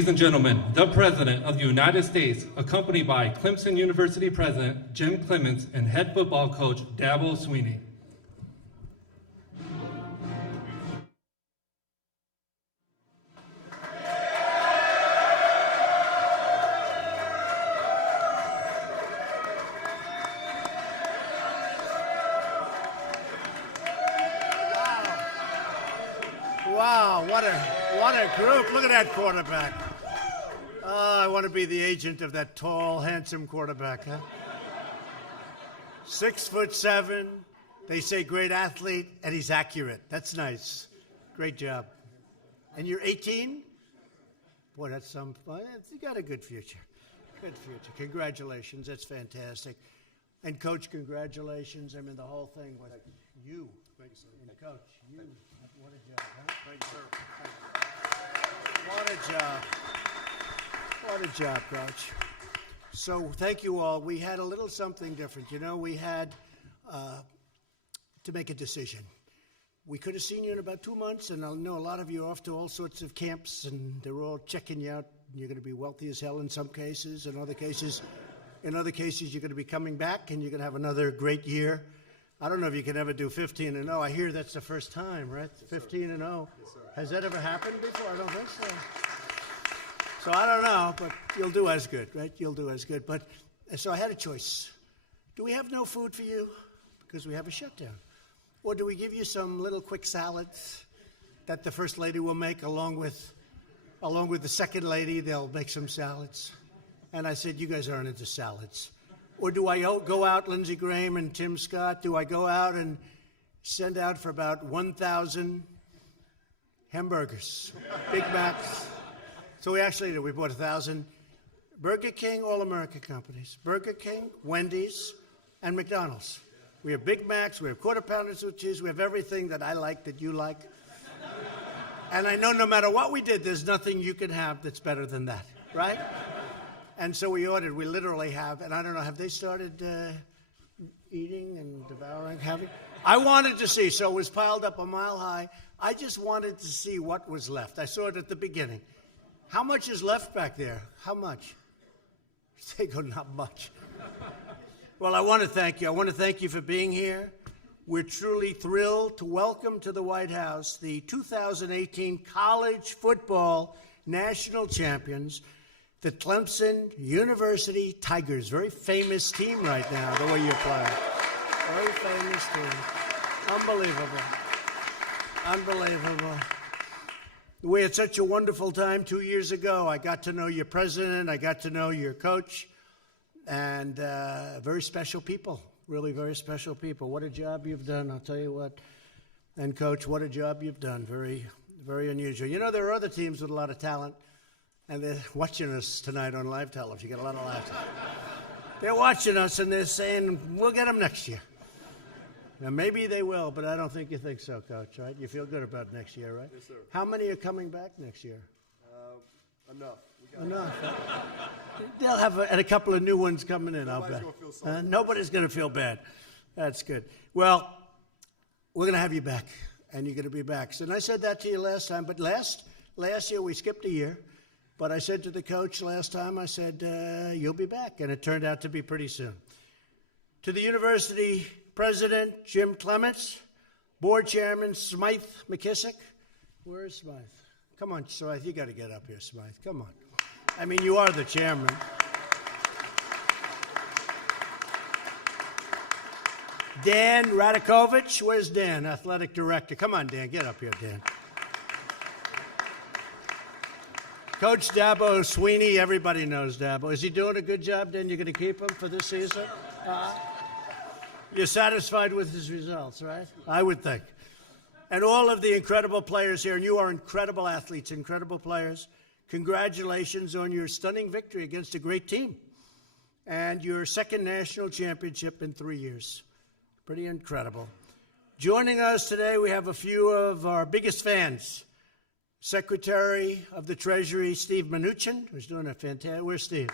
Ladies and gentlemen, the President of the United States, accompanied by Clemson University President Jim Clements and head football coach Dabo Swinney. Wow, what a group. Look at that quarterback. Oh, I want to be the agent of that tall, handsome quarterback, huh? 6'7". They say great athlete, and he's accurate. That's nice. Great job. And you're 18? Boy, that's some fun. You got a good future. Good future. Congratulations. That's fantastic. And Coach, congratulations. I mean, the whole thing with you. Thank you, sir. And Coach, you. What a job, huh? Thank you, sir. What a job. What a job, Coach. So thank you all. We had a little something different. You know, we had to make a decision. We could have seen you in about 2 months, and I know a lot of you are off to all sorts of camps, and they're all checking you out. You're going to be wealthy as hell in some cases. In other cases, you're going to be coming back, and you're going to have another great year. I don't know if you can ever do 15-0. I hear that's the first time, right? 15-0. Yes, sir. Has that ever happened before? I don't think so. So I don't know, but you'll do as good, right? You'll do as good. But so I had a choice. Do we have no food for you because we have a shutdown? Or do we give you some little quick salads that the first lady will make along with the second lady? They'll make some salads. And I said, you guys aren't into salads. Or do I go out, Lindsey Graham and Tim Scott, do I go out and send out for about 1,000 hamburgers, Big Macs? So we actually did. We bought 1,000 Burger King, all-American companies. Burger King, Wendy's, and McDonald's. We have Big Macs, we have Quarter Pounders with cheese, we have everything that I like, that you like. And I know no matter what we did, there's nothing you can have that's better than that, right? And so we ordered. We literally have, and I don't know, have they started eating and devouring? I wanted to see, so it was piled up a mile high. I just wanted to see what was left. I saw it at the beginning. How much is left back there? How much? They go, not much. Well, I want to thank you. I want to thank you for being here. We're truly thrilled to welcome to the White House the 2018 College Football National Champions, the Clemson University Tigers. Very famous team right now, the way you play. Very famous team. Unbelievable. Unbelievable. We had such a wonderful time 2 years ago. I got to know your president. I got to know your coach. And very special people, really very special people. What a job you've done, I'll tell you what. And, Coach, what a job you've done. Very, very unusual. You know, there are other teams with a lot of talent. And they're watching us tonight on live television. You get a lot of laughter. They're watching us, and they're saying, we'll get them next year. Now, maybe they will, but I don't think you think so, Coach, right? You feel good about next year, right? Yes, sir. How many are coming back next year? Enough. Enough. They'll have a couple of new ones coming in, I'll bet. Nobody's going to feel sorry. Nobody's going to feel bad. That's good. Well, we're going to have you back, and you're going to be back. So, and I said that to you last time, but last year we skipped a year. But I said to the coach last time, I said, you'll be back. And it turned out to be pretty soon. To the university president, Jim Clements, board chairman, Smythe McKissick. Where is Smythe? Come on, Smythe, you got to get up here, Smythe. Come on. I mean, you are the chairman. Dan Radakovich. Where's Dan, athletic director? Come on, Dan, get up here, Dan. Coach Dabo Swinney, everybody knows Dabo. Is he doing a good job, Dan? You're going to keep him for this season? You're satisfied with his results, right? I would think. And all of the incredible players here, and you are incredible athletes, incredible players. Congratulations on your stunning victory against a great team and your second national championship in 3 years. Pretty incredible. Joining us today, we have a few of our biggest fans. Secretary of the Treasury, Steve Minuchin, who's doing a fantastic. Where's Steve?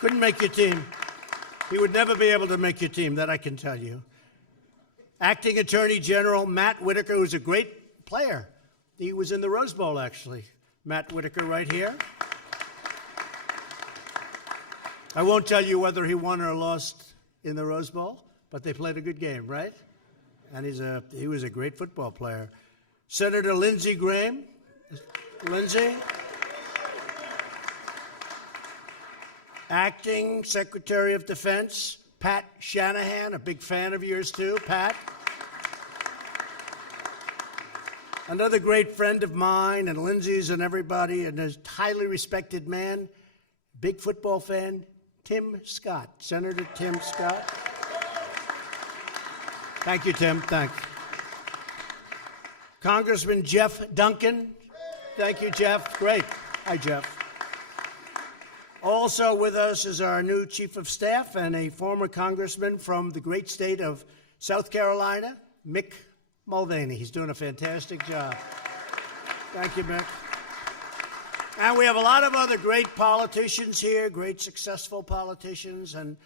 Couldn't make your team. He would never be able to make your team, that I can tell you. Acting Attorney General Matt Whitaker, who's a great player. He was in the Rose Bowl, actually. Matt Whitaker right here. I won't tell you whether he won or lost in the Rose Bowl, but they played a good game, right? And he was a great football player. Senator Lindsey Graham. Lindsey. Acting Secretary of Defense, Pat Shanahan, a big fan of yours too, Pat. Another great friend of mine and Lindsey's and everybody, and a highly respected man, big football fan, Tim Scott, Senator Tim Scott. Thank you, Tim. Thanks. Congressman Jeff Duncan. Thank you, Jeff. Great. Hi, Jeff. Also with us is our new Chief of Staff and a former congressman from the great state of South Carolina, Mick Mulvaney. He's doing a fantastic job. Thank you, Mick. And we have a lot of other great politicians here, great successful politicians, and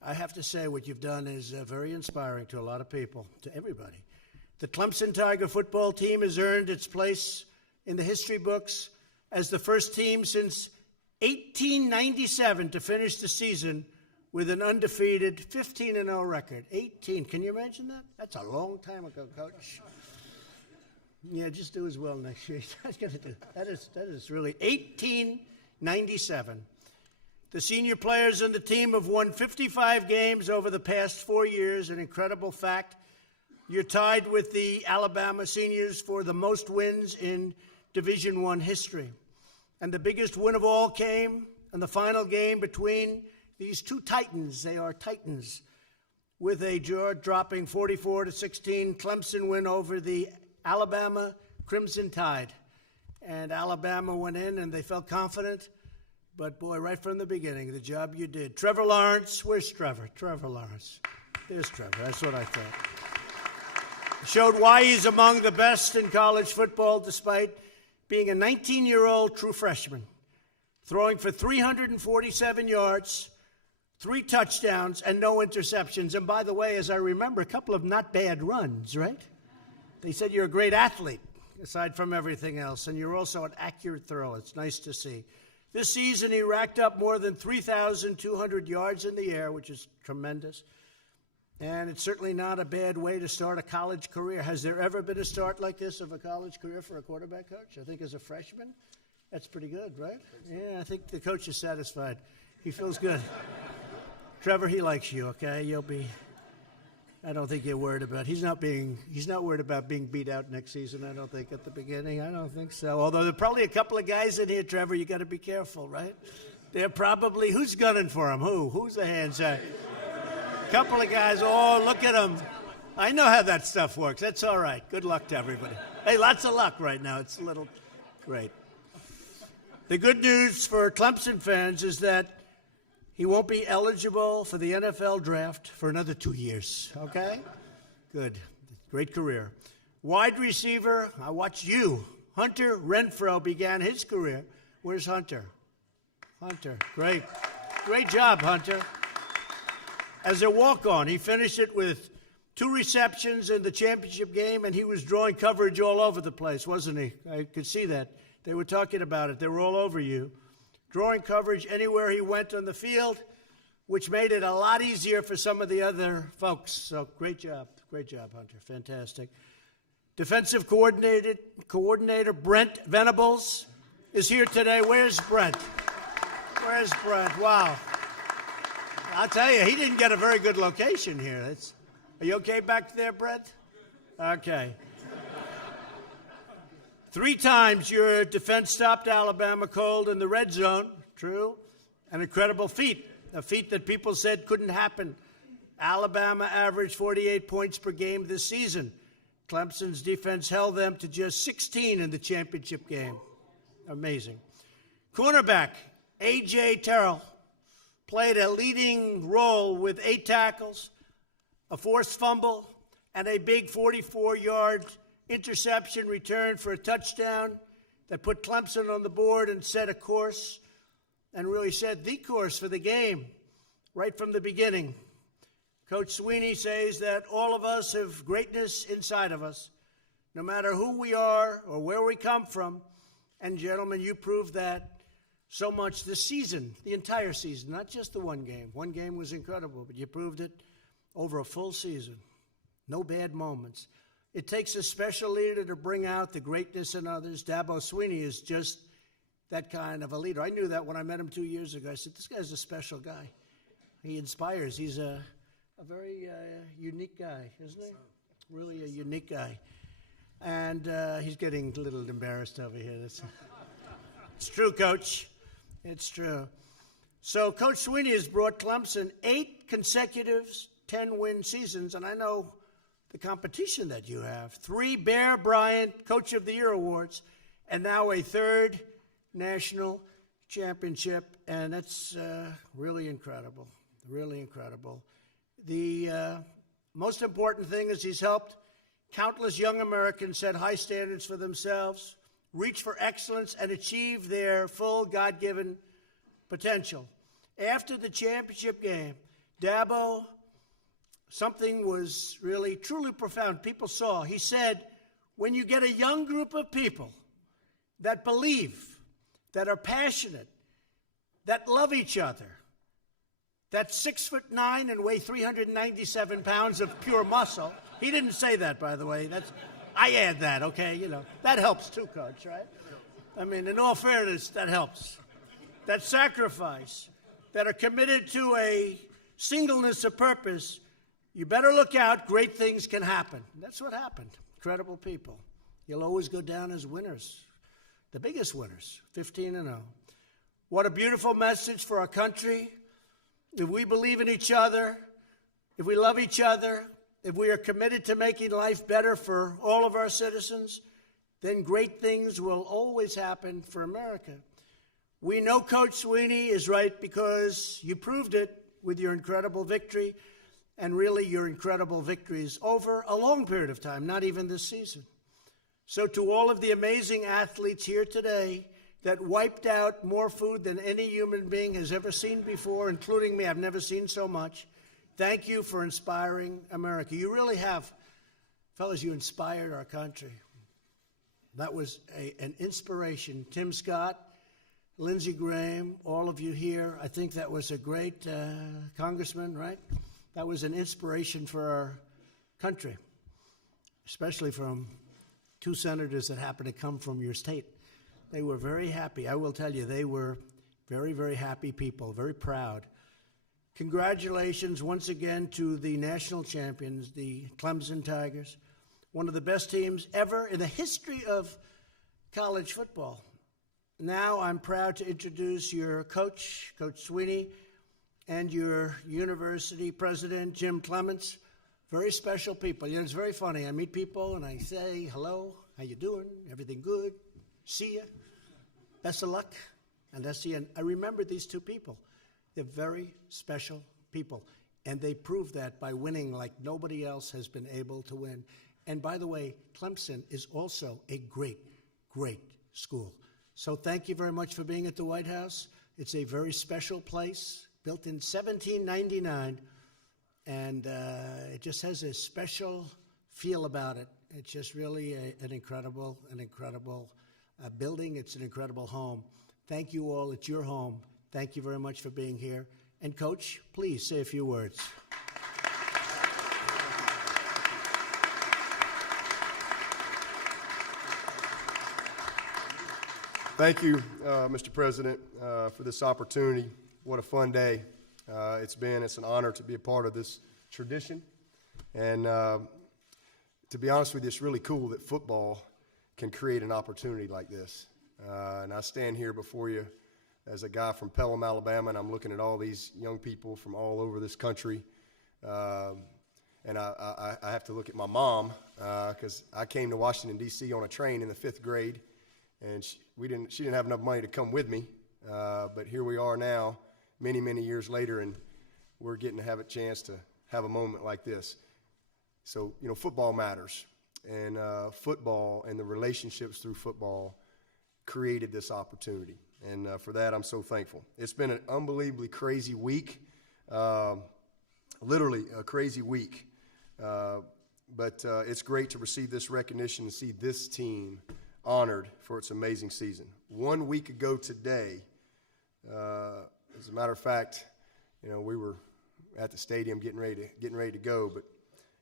I have to say what you've done is very inspiring to a lot of people, to everybody. The Clemson Tiger football team has earned its place in the history books as the first team since 1897 to finish the season with an undefeated 15-0 record. 18. Can you imagine that? That's a long time ago, Coach. Yeah, just do as well next year. That is really 1897. The senior players on the team have won 55 games over the past 4 years, an incredible fact. You're tied with the Alabama seniors for the most wins in Division I history. And the biggest win of all came in the final game between these two titans. They are titans. With a jaw-dropping 44-16 Clemson win over the Alabama Crimson Tide. And Alabama went in and they felt confident. But boy, right from the beginning, the job you did. Trevor Lawrence, where's Trevor? Trevor Lawrence. There's Trevor, that's what I thought. Showed why he's among the best in college football despite being a 19-year-old true freshman, throwing for 347 yards, 3 touchdowns, and no interceptions. And by the way, as I remember, a couple of not bad runs, right? They said you're a great athlete, aside from everything else, and you're also an accurate thrower. It's nice to see. This season, he racked up more than 3,200 yards in the air, which is tremendous. And it's certainly not a bad way to start a college career. Has there ever been a start like this of a college career for a quarterback coach? I think as a freshman, that's pretty good, right? Yeah, I think the coach is satisfied. He feels good. Trevor, he likes you, okay? You'll be, I don't think you're worried about, he's not worried about being beat out next season, I don't think, at the beginning. I don't think so. Although there are probably a couple of guys in here, Trevor, you got to be careful, right? They're probably, who's gunning for him? Who's the hands at? Couple of guys, oh, look at them. I know how that stuff works. That's all right. Good luck to everybody. Hey, lots of luck right now. It's a little great. The good news for Clemson fans is that he won't be eligible for the NFL draft for another 2 years, okay? Good. Great career. Wide receiver, I watched you. Hunter Renfro began his career. Where's Hunter? Hunter, great. Great job, Hunter. As a walk-on, he finished it with 2 receptions in the championship game, and he was drawing coverage all over the place, wasn't he? I could see that. They were talking about it. They were all over you. Drawing coverage anywhere he went on the field, which made it a lot easier for some of the other folks. So great job. Great job, Hunter. Fantastic. Defensive coordinator Brent Venables is here today. Where's Brent? Where's Brent? Wow. I'll tell you, he didn't get a very good location here. Are you okay back there, Brent? Okay. 3 times your defense stopped Alabama cold in the red zone. True. An incredible feat. A feat that people said couldn't happen. Alabama averaged 48 points per game this season. Clemson's defense held them to just 16 in the championship game. Amazing. Cornerback A.J. Terrell played a leading role with 8 tackles, a forced fumble, and a big 44-yard interception return for a touchdown that put Clemson on the board and set a course and really set the course for the game right from the beginning. Coach Sweeney says that all of us have greatness inside of us. No matter who we are or where we come from, And gentlemen, you proved that so much this season, the entire season, not just the one game. One game was incredible, but you proved it over a full season. No bad moments. It takes a special leader to bring out the greatness in others. Dabo Swinney is just that kind of a leader. I knew that when I met him 2 years ago. I said, this guy's a special guy. He inspires. He's a very unique guy, isn't he? Really a unique guy. And he's getting a little embarrassed over here. It's true, Coach. It's true. So Coach Swinney has brought Clemson 8 consecutive 10-win seasons, and I know the competition that you have. 3 Bear Bryant Coach of the Year awards, and now a 3rd national championship, and that's really incredible, really incredible. The most important thing is he's helped countless young Americans set high standards for themselves, reach for excellence, and achieve their full God-given potential. After the championship game, Dabo, something was really, truly profound. People saw. He said, when you get a young group of people that believe, that are passionate, that love each other, that's 6'9" and weigh 397 pounds of pure muscle. He didn't say that, by the way. I add that, okay? You know, that helps too, Coach, right? I mean, in all fairness, that helps. That sacrifice, that are committed to a singleness of purpose. You better look out. Great things can happen. That's what happened. Incredible people. You'll always go down as winners, the biggest winners, 15-0. What a beautiful message for our country. If we believe in each other, if we love each other, if we are committed to making life better for all of our citizens, then great things will always happen for America. We know Coach Swinney is right because you proved it with your incredible victory, and really your incredible victories over a long period of time, not even this season. So to all of the amazing athletes here today that wiped out more food than any human being has ever seen before, including me, I've never seen so much. Thank you for inspiring America. You really have. Fellas, you inspired our country. That was an inspiration. Tim Scott, Lindsey Graham, all of you here, I think that was a great congressman, right? That was an inspiration for our country, especially from 2 senators that happen to come from your state. They were very happy. I will tell you, they were very, very happy people, very proud. Congratulations once again to the national champions, the Clemson Tigers, one of the best teams ever in the history of college football. Now I'm proud to introduce your coach, Coach Swinney, and your university president, Jim Clements. Very special people. You know, it's very funny. I meet people and I say, hello, how you doing? Everything good? See ya. Best of luck. And that's the end. I remember these 2 people. They're very special people, and they proved that by winning like nobody else has been able to win. And by the way, Clemson is also a great, great school. So thank you very much for being at the White House. It's a very special place, built in 1799, and it just has a special feel about it. It's just really an incredible building. It's an incredible home. Thank you all. It's your home. Thank you very much for being here. And Coach, please say a few words. Thank you, Mr. President, for this opportunity. What a fun day it's an honor to be a part of this tradition. And to be honest with you, it's really cool that football can create an opportunity like this. And I stand here before you as a guy from Pelham, Alabama, and I'm looking at all these young people from all over this country. And I have to look at my mom because I came to Washington, D.C. on a train in the 5th grade, and she didn't have enough money to come with me. But here we are now, many, many years later, and we're getting to have a chance to have a moment like this. So, you know, football matters, and football and the relationships through football created this opportunity. And for that, I'm so thankful. It's been an unbelievably crazy week, literally a crazy week. But it's great to receive this recognition and see this team honored for its amazing season. 1 week ago today, as a matter of fact, we were at the stadium getting ready to go, but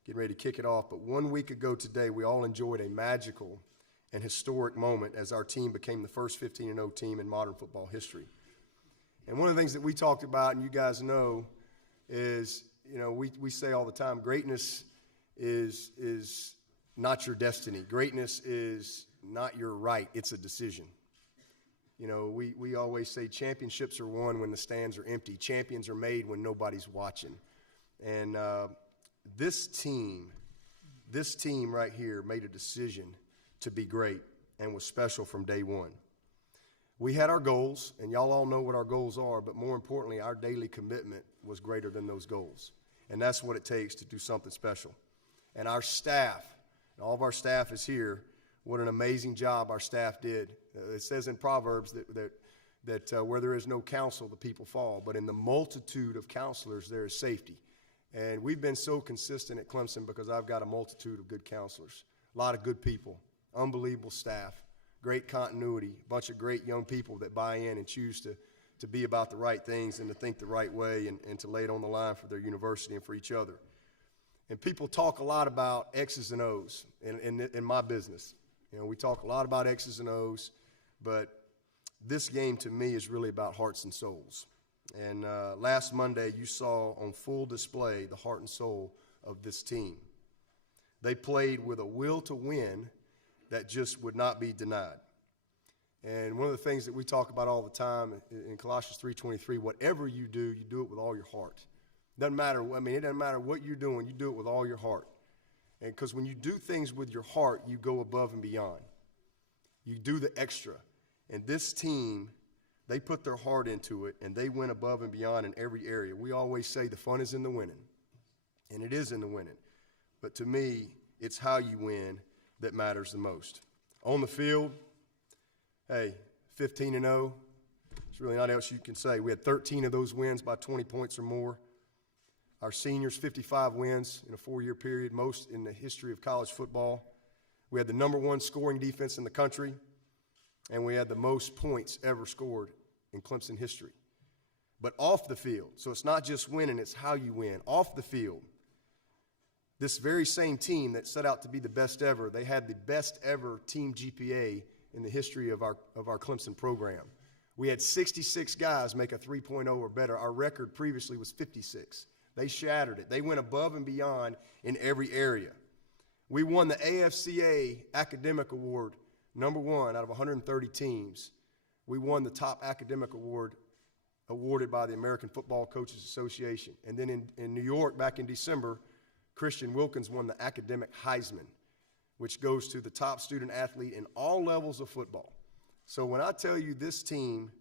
getting ready to kick it off. But 1 week ago today, we all enjoyed a magical and historic moment as our team became the first 15-0 team in modern football history. And one of the things that we talked about, and you guys know, is, we say all the time, greatness is not your destiny. Greatness is not your right. It's a decision. We always say championships are won when the stands are empty. Champions are made when nobody's watching. And this team right here made a decision to be great and was special from day one. We had our goals, and y'all all know what our goals are, but more importantly, our daily commitment was greater than those goals. And that's what it takes to do something special. And our staff, all of our staff is here. What an amazing job our staff did. It says in Proverbs that where there is no counsel, the people fall. But in the multitude of counselors, there is safety. And we've been so consistent at Clemson because I've got a multitude of good counselors, a lot of good people, unbelievable staff, great continuity, a bunch of great young people that buy in and choose to be about the right things and to think the right way and to lay it on the line for their university and for each other. And people talk a lot about X's and O's in my business. We talk a lot about X's and O's, but this game to me is really about hearts and souls. And last Monday, you saw on full display the heart and soul of this team. They played with a will to win that just would not be denied. And one of the things that we talk about all the time in Colossians 3:23, whatever you do it with all your heart. It doesn't matter what you're doing, you do it with all your heart. And because when you do things with your heart, you go above and beyond. You do the extra. And this team, they put their heart into it, and they went above and beyond in every area. We always say the fun is in the winning, and it is in the winning. But to me, it's how you win that matters the most. On the field, hey, 15-0, there's really not else you can say. We had 13 of those wins by 20 points or more. Our seniors, 55 wins in a 4-year period, most in the history of college football. We had the #1 scoring defense in the country, and we had the most points ever scored in Clemson history. But off the field, so it's not just winning, it's how you win. Off the field, this very same team that set out to be the best ever, they had the best ever team GPA in the history of our Clemson program. We had 66 guys make a 3.0 or better. Our record previously was 56. They shattered it. They went above and beyond in every area. We won the AFCA Academic Award, #1 out of 130 teams. We won the top academic award awarded by the American Football Coaches Association. And then in New York, back in December, Christian Wilkins won the Academic Heisman, which goes to the top student athlete in all levels of football. So when I tell you this team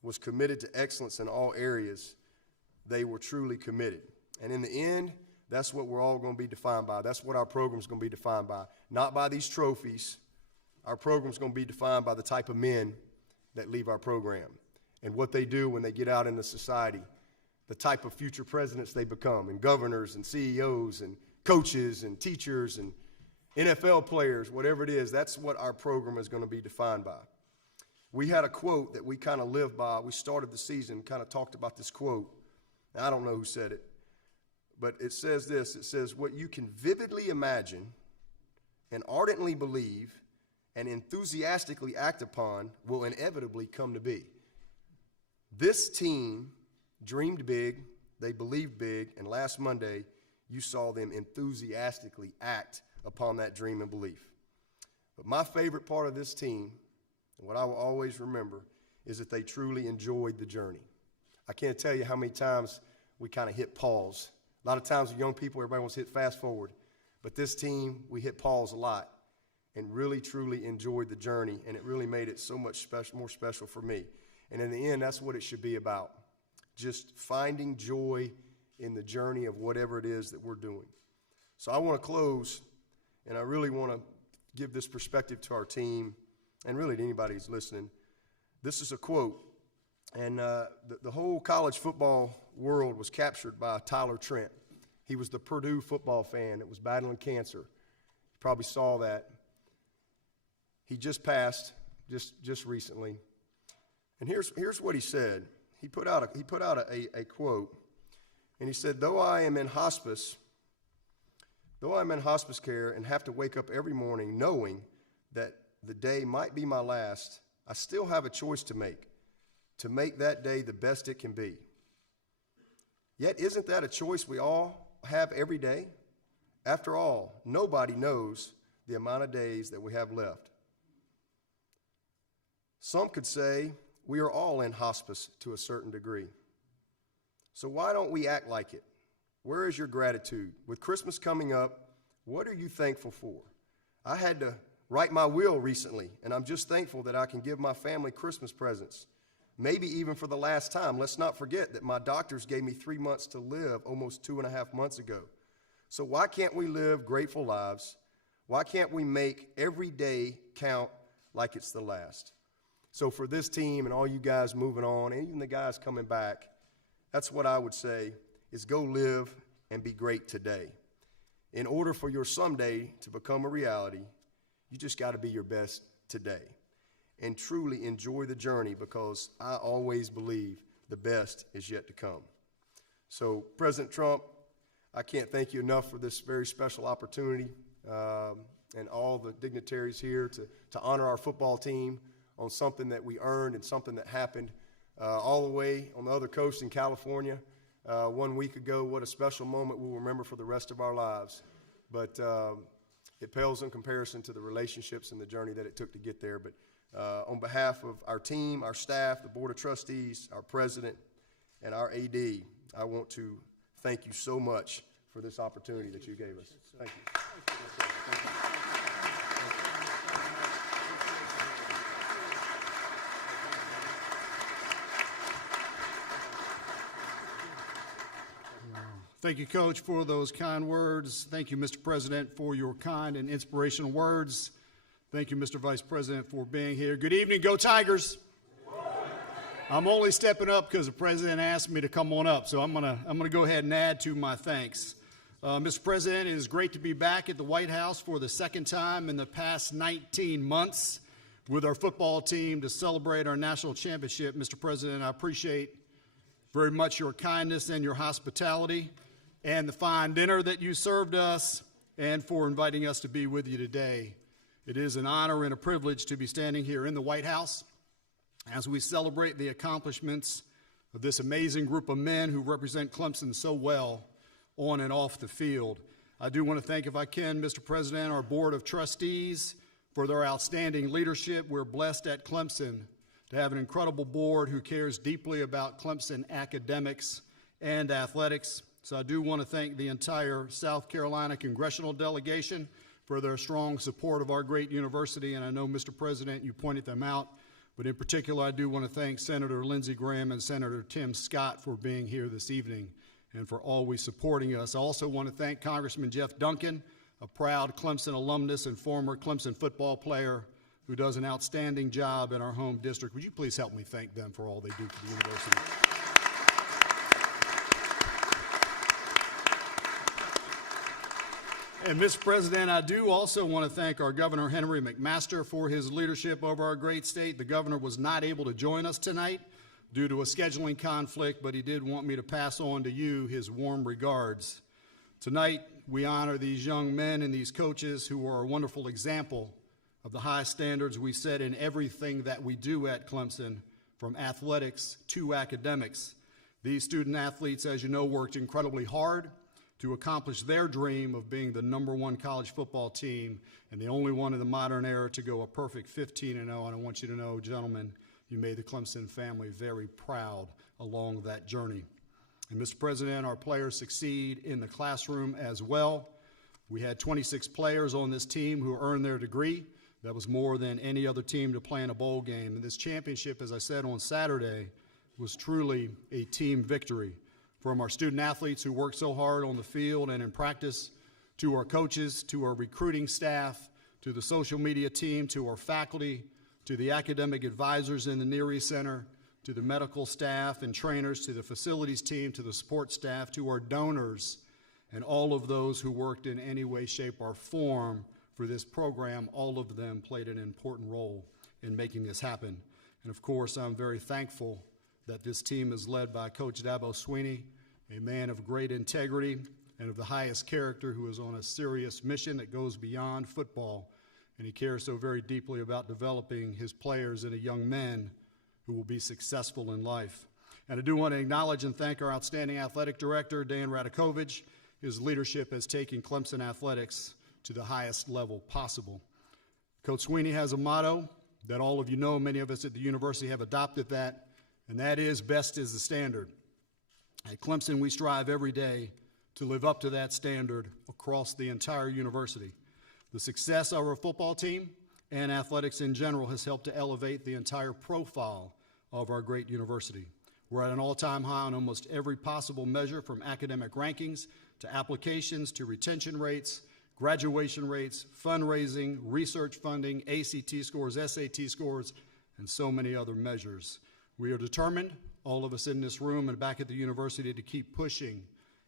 was committed to excellence in all areas, they were truly committed. And in the end, that's what we're all going to be defined by. That's what our program's going to be defined by. Not by these trophies. Our program's going to be defined by the type of men that leave our program and what they do when they get out into society, the type of future presidents they become, and governors and CEOs and coaches and teachers and NFL players, whatever it is, that's what our program is going to be defined by. We had a quote that we kind of live by. We started the season, kind of talked about this quote. I don't know who said it, but it says this. It says, what you can vividly imagine and ardently believe and enthusiastically act upon will inevitably come to be. This team dreamed big, they believed big, and last Monday you saw them enthusiastically act upon that dream and belief. But my favorite part of this team, and what I will always remember, is that they truly enjoyed the journey. I can't tell you how many times we kind of hit pause. A lot of times with young people, everybody wants to hit fast forward. But this team, we hit pause a lot and really, truly enjoyed the journey, and it really made it so much more special for me. And in the end, that's what it should be about, just finding joy in the journey of whatever it is that we're doing. So I want to close, and I really want to give this perspective to our team and really to anybody who's listening. This is a quote. And the whole college football world was captured by Tyler Trent. He was the Purdue football fan that was battling cancer. You probably saw that. He just passed just recently. And here's what he said. He put out a quote, and he said, though I am in hospice care and have to wake up every morning knowing that the day might be my last, I still have a choice to make that day the best it can be. Yet isn't that a choice we all have every day? After all, nobody knows the amount of days that we have left. Some could say we are all in hospice to a certain degree. So why don't we act like it? Where is your gratitude? With Christmas coming up, what are you thankful for? I had to write my will recently, and I'm just thankful that I can give my family Christmas presents, maybe even for the last time. Let's not forget that my doctors gave me 3 months to live almost 2.5 months ago. So why can't we live grateful lives? Why can't we make every day count like it's the last? So for this team and all you guys moving on, and even the guys coming back, that's what I would say is go live and be great today. In order for your someday to become a reality, you just got to be your best today and truly enjoy the journey, because I always believe the best is yet to come. So President Trump, I can't thank you enough for this very special opportunity, and all the dignitaries here to honor our football team on something that we earned and something that happened all the way on the other coast in California 1 week ago. What a special moment we'll remember for the rest of our lives. But it pales in comparison to the relationships and the journey that it took to get there. But on behalf of our team, our staff, the Board of Trustees, our president, and our AD, I want to thank you so much for this opportunity that you gave us. Thank you. Thank you, Coach, for those kind words. Thank you, Mr. President, for your kind and inspirational words. Thank you, Mr. Vice President, for being here. Good evening, go Tigers. I'm only stepping up because the President asked me to come on up, so I'm gonna go ahead and add to my thanks. Mr. President, it is great to be back at the White House for the second time in the past 19 months with our football team to celebrate our national championship. Mr. President, I appreciate very much your kindness and your hospitality and the fine dinner that you served us, and for inviting us to be with you today. It is an honor and a privilege to be standing here in the White House as we celebrate the accomplishments of this amazing group of men who represent Clemson so well on and off the field. I do want to thank, if I can, Mr. President, our Board of Trustees for their outstanding leadership. We're blessed at Clemson to have an incredible board who cares deeply about Clemson academics and athletics. So I do want to thank the entire South Carolina congressional delegation for their strong support of our great university. And I know, Mr. President, you pointed them out, but in particular, I do want to thank Senator Lindsey Graham and Senator Tim Scott for being here this evening and for always supporting us. I also want to thank Congressman Jeff Duncan, a proud Clemson alumnus and former Clemson football player who does an outstanding job in our home district. Would you please help me thank them for all they do for the university? And Mr. President, I do also want to thank our Governor Henry McMaster for his leadership over our great state. The governor was not able to join us tonight due to a scheduling conflict, but he did want me to pass on to you his warm regards. Tonight, we honor these young men and these coaches who are a wonderful example of the high standards we set in everything that we do at Clemson, from athletics to academics. These student athletes, as you know, worked incredibly hard to accomplish their dream of being the #1 college football team and the only one in the modern era to go a perfect 15-0. And I want you to know, gentlemen, you made the Clemson family very proud along that journey. And Mr. President, our players succeed in the classroom as well. We had 26 players on this team who earned their degree. That was more than any other team to play in a bowl game. And this championship, as I said on Saturday, was truly a team victory. From our student athletes who worked so hard on the field and in practice, to our coaches, to our recruiting staff, to the social media team, to our faculty, to the academic advisors in the Neary Center, to the medical staff and trainers, to the facilities team, to the support staff, to our donors, and all of those who worked in any way, shape, or form for this program. All of them played an important role in making this happen. And of course, I'm very thankful that this team is led by Coach Dabo Swinney, a man of great integrity and of the highest character, who is on a serious mission that goes beyond football. And he cares so very deeply about developing his players into young men who will be successful in life. And I do want to acknowledge and thank our outstanding athletic director, Dan Radakovich. His leadership has taken Clemson athletics to the highest level possible. Coach Swinney has a motto that all of you know. Many of us at the university have adopted that, and that is, best is the standard. At Clemson, we strive every day to live up to that standard across the entire university. The success of our football team and athletics in general has helped to elevate the entire profile of our great university. We're at an all-time high on almost every possible measure, from academic rankings to applications to retention rates, graduation rates, fundraising, research funding, ACT scores, SAT scores, and so many other measures. We are determined, all of us in this room and back at the university, to keep pushing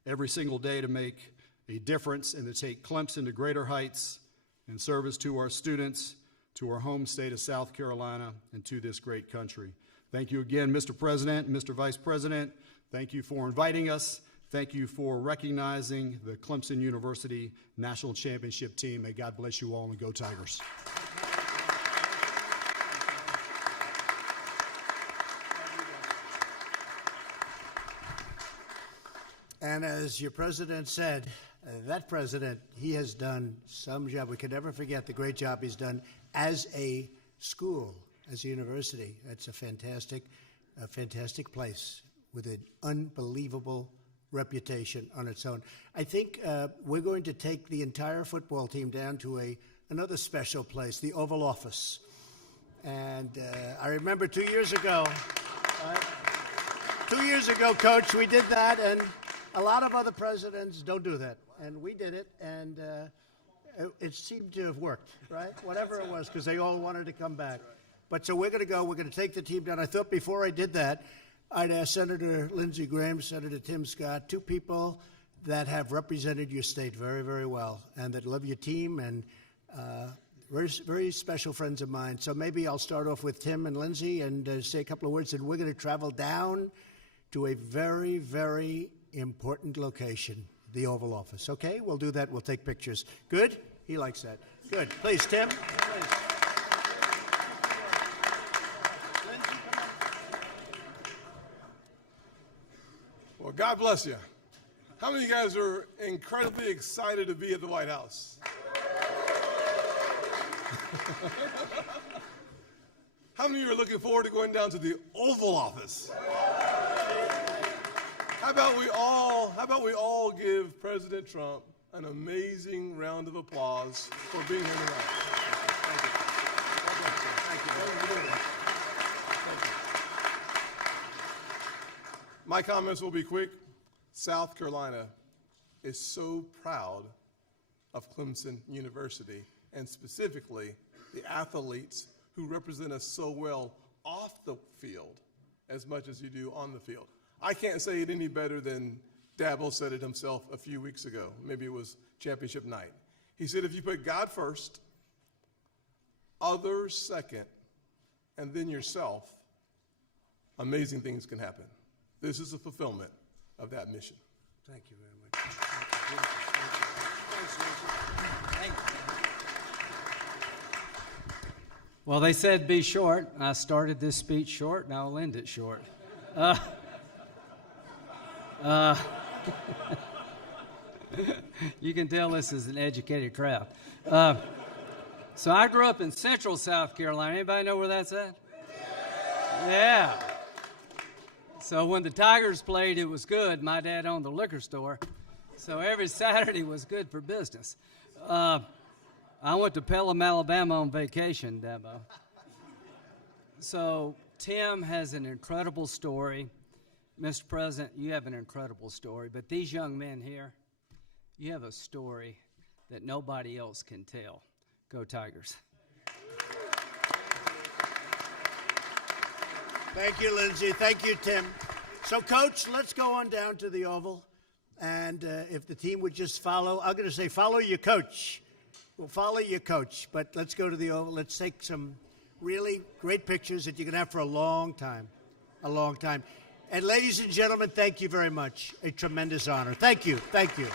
every single day to make a difference and to take Clemson to greater heights in service to our students, to our home state of South Carolina, and to this great country. Thank you again, Mr. President, Mr. Vice President. Thank you for inviting us. Thank you for recognizing the Clemson University National Championship team. May God bless you all, and go Tigers. And as your president said, that president, he has done some job. We can never forget the great job he's done as a school, as a university. It's a fantastic place with an unbelievable reputation on its own. I think we're going to take the entire football team down to another special place, the Oval Office. And I remember 2 years ago, 2 years ago, Coach, we did that, and a lot of other presidents don't do that. And we did it, and it seemed to have worked, right? Whatever it was, because they all wanted to come back. But so we're going to go. We're going to take the team down. I thought before I did that, I'd ask Senator Lindsey Graham, Senator Tim Scott, two people that have represented your state very, very well and that love your team, and very, very special friends of mine. So maybe I'll start off with Tim and Lindsey and say a couple of words, and we're going to travel down to a very, very important location, the Oval Office. Okay? We'll do that. We'll take pictures. Good? He likes that. Good. Please, Tim. Please. Well, God bless you. How many of you guys are incredibly excited to be at the White House? How many of you are looking forward to going down to the Oval Office? How about we all give President Trump an amazing round of applause for being here tonight. Thank you. Thank you. My comments will be quick. South Carolina is so proud of Clemson University, and specifically the athletes who represent us so well off the field as much as you do on the field. I can't say it any better than Dabo said it himself a few weeks ago. Maybe it was championship night. He said, if you put God first, others second, and then yourself, amazing things can happen. This is a fulfillment of that mission. Thank you very much. Thank you. Well, they said be short. I started this speech short, and I'll end it short. You can tell this is an educated crowd. So I grew up in central South Carolina. Anybody know where that's at? Yeah. So when the Tigers played, it was good. My dad owned the liquor store, so every Saturday was good for business. I went to Pelham, Alabama on vacation, Dabo. So Tim has an incredible story. Mr. President, you have an incredible story, but these young men here, you have a story that nobody else can tell. Go Tigers. Thank you, Lindsey. Thank you, Tim. So, Coach, let's go on down to the Oval. And if the team would just follow, I'm going to say follow your coach. We'll follow your coach, but let's go to the Oval. Let's take some really great pictures that you can have for a long time. A long time. And ladies and gentlemen, thank you very much. A tremendous honor. Thank you. Thank you.